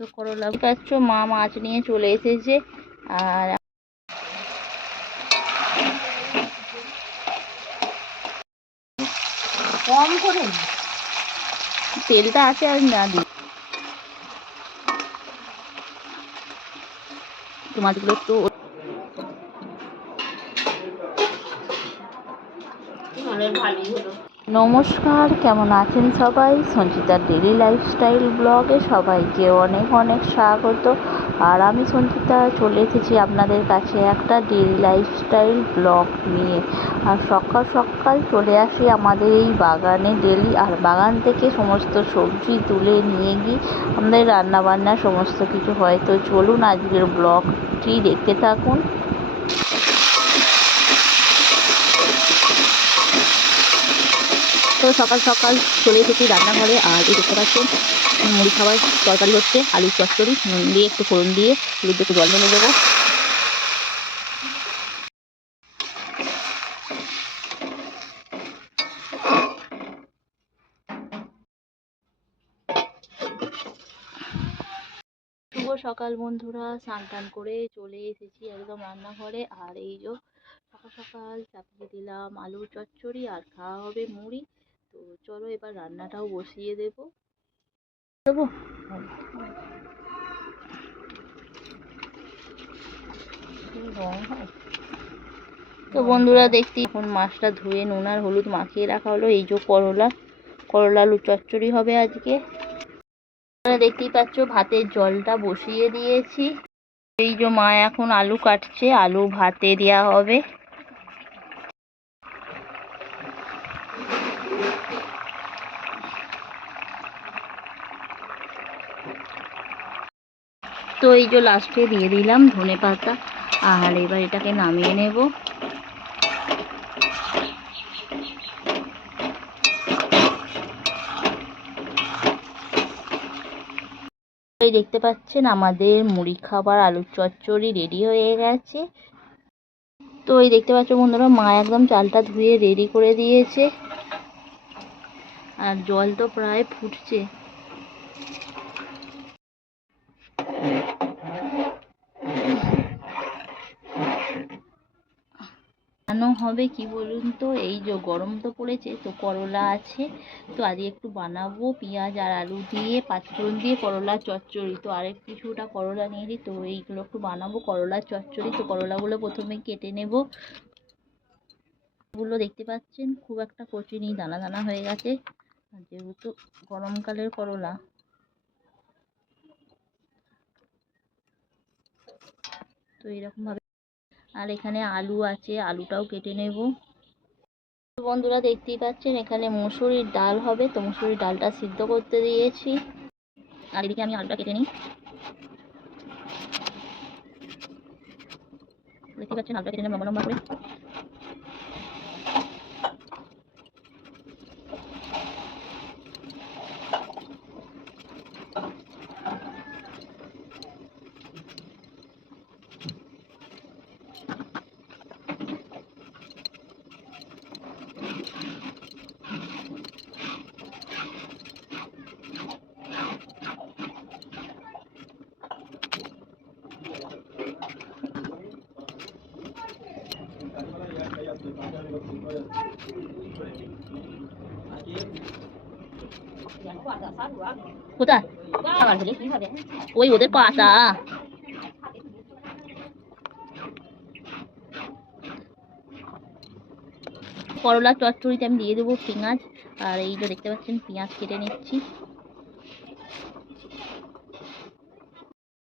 তো করলা পাচ্ছ মা মাছ নিয়ে চলে এসেছে। আর কম করে তেলটা আছে আর না দিই তো মাছগুলো একটু ভালোই হলো। নমস্কার, কেমন আছেন সবাই? সঞ্চিতার ডেলি লাইফস্টাইল ব্লগে সবাইকে অনেক অনেক স্বাগত। আর আমি সঞ্চিতা, চলে এসেছি আপনাদের কাছে একটা ডেলি লাইফস্টাইল ব্লগ নিয়ে। আর সকাল সকাল চলে আসি আমাদের এই বাগানে ডেলি আর বাগান থেকে সমস্ত সবজি তুলে নিয়ে গিয়ে আমাদের রান্নাবান্না সমস্ত কিছু হয়। তো চলুন আজকের ব্লগটি দেখতে থাকুন। তো সকাল সকাল চলে এসেছি রান্নাঘরে আর এই দেখতে পাচ্ছেন মুড়ি খাবার তরকারি হচ্ছে, আলুর চচ্চড়ি, নুন দিয়ে, একটু ফোড়ন দিয়ে, হলুদ একটু জল ঢেলে দেবো। সকাল বন্ধুরা, স্নান টান করে চলে এসেছি একদম রান্নাঘরে। আর এই যে সকাল সকাল চাপিয়ে দিলাম আলুর চচ্চড়ি আর খাওয়া হবে মুড়ি। তো চলো এবার রান্নাটাও বসিয়ে দেব। দেবো? তো বন্ধুরা দেখতে এখন মাছটা ধুয়ে নুন আর হলুদ মাখিয়ে রাখা হলো। এই যে করলা করলা আলু চচ্চড়ি হবে আজকে। দেখতেই পাচ্ছ ভাতের জলটা বসিয়ে দিয়েছি। এই যে মা এখন আলু কাটছে আলু ভাতে দেওয়া হবে। তো এই যে লাস্টে দিয়ে দিলাম ধনে পাতা। আর এবার এটাকে নামিয়ে নেব। দেখতে পাচ্ছেন আমাদের মুড়ি খাবার, আলুর চচ্চড়ি রেডি হয়ে গেছে। তো এই দেখতে পাচ্ছ বন্ধুরা, মা একদম চালটা ধুয়ে রেডি করে দিয়েছে। আর জল তো প্রায় ফুটছে। কেন হবে কি বলুন তো? এই যে গরম তো পড়েছে, তো করলা আছে। তো আজকে একটু বানাবো, পেঁয়াজ আর আলু দিয়ে, পাঁচফোড়ন দিয়ে করলা চচ্চড়ি। তো আরেক কিছুটা করলা নিয়েছি তো এইগুলো একটু বানাবো করলা চচ্চড়ি। তো করলাগুলো প্রথমে কেটে নেব। গুলো দেখতে পাচ্ছেন, খুব একটা কচি নেই, দানা দানা হয়ে গেছে। যেহেতু গরমকালের করলা, তো এরকম ভাবে আর এখানে আলু আছে, আলুটাও কেটে নেব। বন্ধুরা দেখতেই পাচ্ছেন, এখানে মুসুরির ডাল হবে, তো মুসুরির ডালটা সিদ্ধ করতে দিয়েছি। আর এদিকে আমি আলুটা কেটে নিই। দেখতে পাচ্ছেন, আলুটা কেটে নেব, লম্বা লম্বা করে। কোথায়? ওই ওদের পাতা করলা চচ্চড়িতে আমি দিয়ে দেবো পেঁয়াজ আর এই যে দেখতে পাচ্ছেন পেঁয়াজ কেটে নিচ্ছি।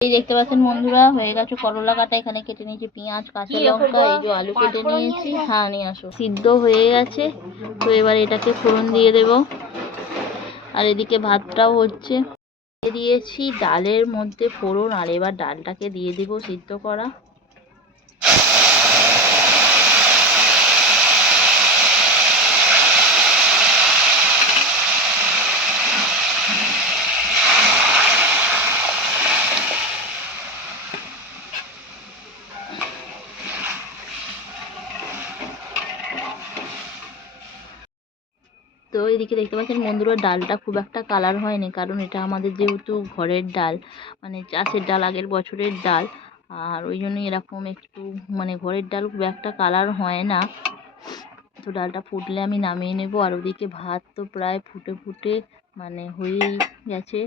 এই দেখতে পাচ্ছেন বন্ধুরা হয়ে গেছে করলা কাটা। এখানে কেটে নিয়েছি পেঁয়াজ কাঁচা লঙ্কা এই যে আলু কেটে নিয়েছি। হ্যাঁ নিয়ে আসো। সিদ্ধ হয়ে গেছে। তো এবার এটাকে ফোড়ন দিয়ে দেব। আর এদিকে ভাতটাও হচ্ছে। দিয়েছি ডালের মধ্যে ফোড়ন, আর এবার ডালটাকে দিয়ে দেবো সিদ্ধ করা। তো এদিকে দেখতে পাচ্ছেন বন্ধুরা ডালটা খুব একটা কালার হয়নি কারণ এটা আমাদের যেহেতু ঘরের ডাল মানে চাষের ডাল আগের বছরের ডাল আর ওই জন্যই এরকম একটু মানে ঘরের ডাল খুব একটা কালার হয় না। তো ডালটা ফুটলে আমি নামিয়ে নেব আর ওদিকে ভাত তো প্রায় ফুটে ফুটে মানে হয়েই গেছে।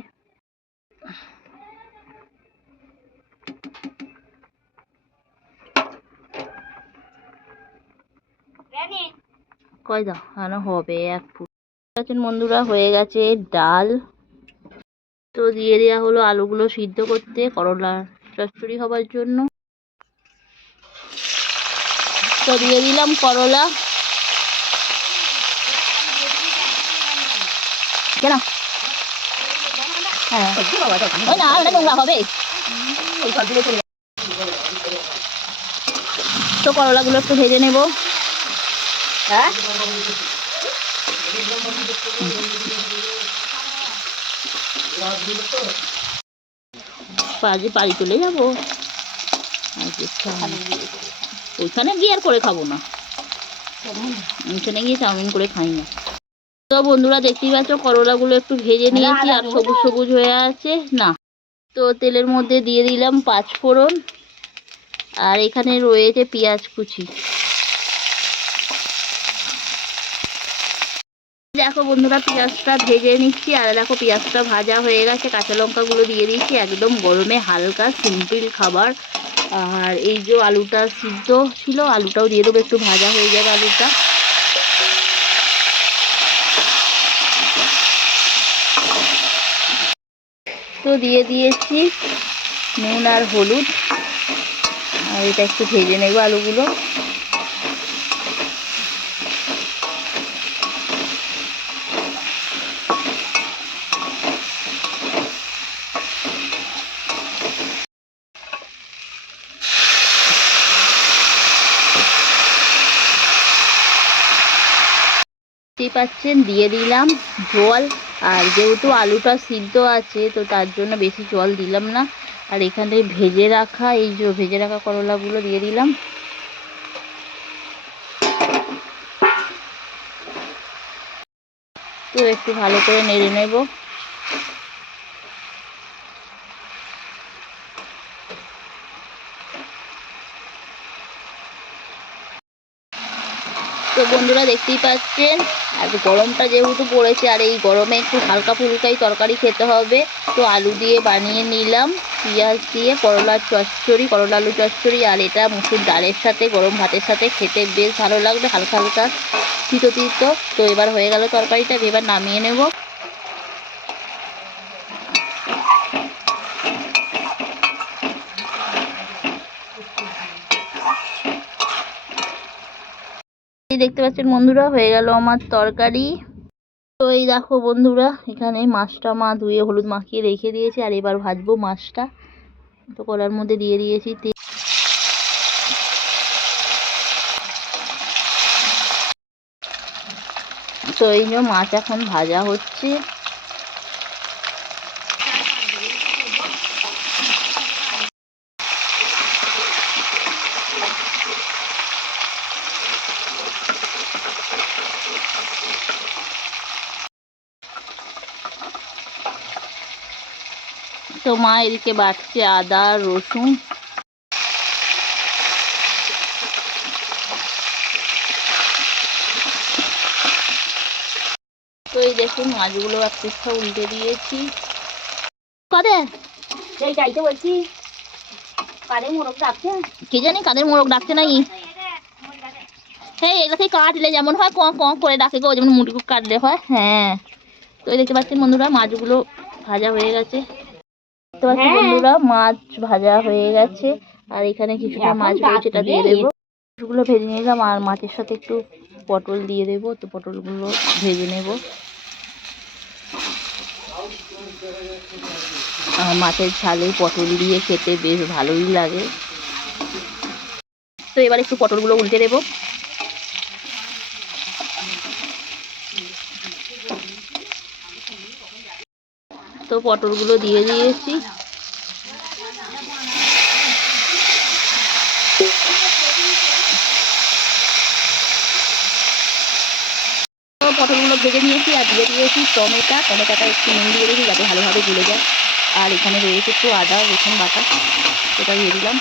কয় দাও হবে এক ফুট। আছেন বন্ধুরা হয়ে গেছে ডাল। তো দিয়ে দেওয়া হলো আলুগুলো সিদ্ধ করতে, করলা চচ্চড়ি হবার জন্য। তো দিয়ে দিলাম করলা। কেন? হ্যাঁ। হবে। তো করলাগুলো একটু ভেজে নেব। হ্যাঁ? পাজি বাড়ি চলে যাব। ওইখানে গিয়ে আর করে খাব না। ওইখানে গিয়ে চাউমিন করে খাই না। তো বন্ধুরা দেখতেই পাচ্ছ, করলাগুলো একটু ভেজে নিয়েছি, আর সবুজ সবুজ হয়ে আছে। না, তো তেলের মধ্যে দিয়ে দিলাম পাঁচ ফোড়ন আর এখানে রয়েছে পেঁয়াজ কুচি। দেখো বন্ধুরা, পেঁয়াজটা ভেজে নিচ্ছি, আর দেখো পেঁয়াজটা ভাজা হয়ে গেছে, কাঁচা লঙ্কাগুলো দিয়ে দিচ্ছি একদম গরমে হালকা, সিম্পল খাবার। আর এই যে আলুটা সিদ্ধ ছিল, আলুটাও দিয়ে দেবো, একটু ভাজা হয়ে যাবে আলুটা। তো দিয়ে দিয়েছি নুন আর হলুদ, আর এটা একটু ভেজে নেব আলুগুলো। দেখতেই পাচ্ছেন, দিয়ে দিলাম জল। আর যেহেতু আলুটা সিদ্ধ আছে, তো তার জন্য বেশি জল দিলাম না। আর এখানে ভেজে রাখা, এই যে ভেজে রাখা করলাগুলো দিয়ে দিলাম। তো একটু ভালো করে নেড়ে নেব। তো বন্ধুরা দেখতেই পাচ্ছেন, আর গরমটা যেহেতু পড়েছে, আর এই গরমে একটু হালকা ফুলকাই তরকারি খেতে হবে। তো আলু দিয়ে বানিয়ে নিলাম, পেঁয়াজ দিয়ে করলার চচ্চড়ি, করলা আলু চচ্চড়ি, আর এটা মুসুর ডালের সাথে, গরম ভাতের সাথে খেতে বেশ ভালো লাগবে, হালকা হালকা তিতো তিতো তো এবার হয়ে গেল তরকারিটা, এবার নামিয়ে নেব। এই দেখতে পাচ্ছেন বন্ধুরা, হয়ে গেল আমার তরকারি। তো এই দেখো বন্ধুরা, এখানে মাছটা মা ধুয়ে হলুদ মাখিয়ে রেখে দিয়েছি, আর এবার ভাজবো মাছটা। তো কলার মধ্যে দিয়ে দিয়েছি তেল তো এই যে মাছ এখন ভাজা হচ্ছে। তো মা এদিকে বাটছে আদা রসুন। তো এই দেখুন মাছগুলো একটা একটা উল্টে দিয়েছি। কাদের? বলছি মোরগ ডাকছে? কে জানি কাদের মোরগ ডাকছে নাই হ্যাঁ এগুলোকে কাটলে যেমন হয় ক ক করে ডাকে গো যেমন মুরগি কাটলে হয় হ্যাঁ। তো এই দেখতে পাচ্ছেন বন্ধুরা মাছগুলো ভাজা হয়ে গেছে। দেখতে পাচ্ছেন হ্যাঁ। বন্ধুরা মাছ ভাজা হয়ে গেছে। আর এখানে কিছুটা মাছ রয়েছে এটা দিয়ে? দেবো। মাছগুলো ভেজে নিলাম আর মাছের সাথে একটু পটল দিয়ে দেবো তো পটলগুলো ভেজে নেব। আর মাছের ঝালে পটল দিয়ে খেতে বেশ ভালোই লাগে। তো এবার একটু পটলগুলো উল্টে দেবো। পটলগুলো দিয়ে দিয়েছি। পটলগুলো ভেজে নিয়েছি আর দিয়ে দিয়েছি টমেটো। টমেটোটা একটু নুন দিয়ে দিয়েছি যাতে ভালোভাবে গলে যায়। আর এখানে রয়েছে একটু আদা রসুন বাটা সেটা দিয়ে দিলাম।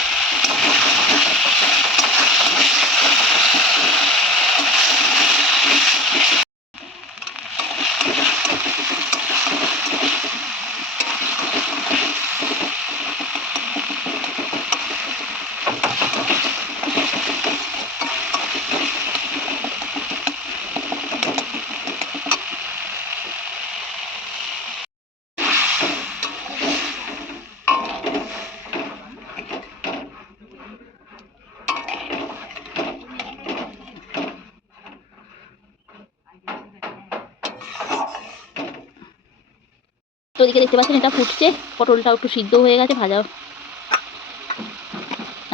তো এদিকে দেখতে পাচ্ছেন, এটা ফুটছে। পটলটাও একটু সিদ্ধ হয়ে গেছে, ভাজা।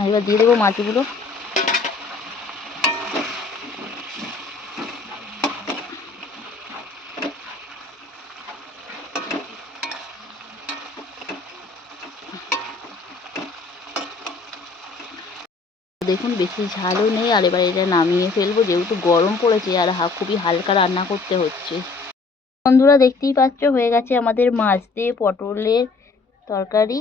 এবার দিয়ে দেবো মাছগুলো। দেখুন, বেশি ঝালও নেই, আর এবার এটা নামিয়ে ফেলব, যেহেতু গরম পড়েছে, আর খুবই হালকা রান্না করতে হচ্ছে। বন্ধুরা দেখতেই পাচ্ছ হয়ে গেছে আমাদের মাছ দিয়ে পটলের তরকারি।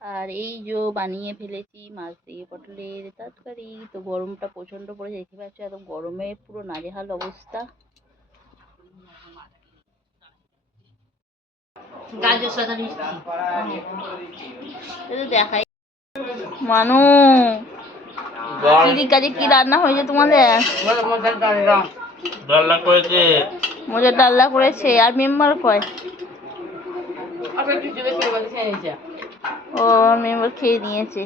আর এই যে বানিয়ে ফেলেছি মাছ দিয়ে পটলের তরকারি তো গরমটা প্রচণ্ড পড়েছে দেখতে পাচ্ছ এত গরমে পুরো নাজেহাল অবস্থা। দেখাই। মানু দিদির কাছে কি রান্না হয়েছে তোমাদের? রান্না করেছে। মোজার ডাল্লা করেছে, আর মেম্বার কয়? ও, মেম্বার খেয়ে নিয়েছে।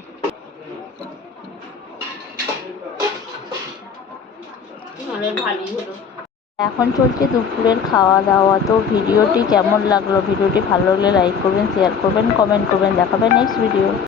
এখন চলছে দুপুরের খাওয়া দাওয়া তো ভিডিওটি কেমন লাগল? ভিডিওটি ভালো লাগলে লাইক করবেন শেয়ার করবেন কমেন্ট করবেন, দেখাবেন নেক্সট ভিডিও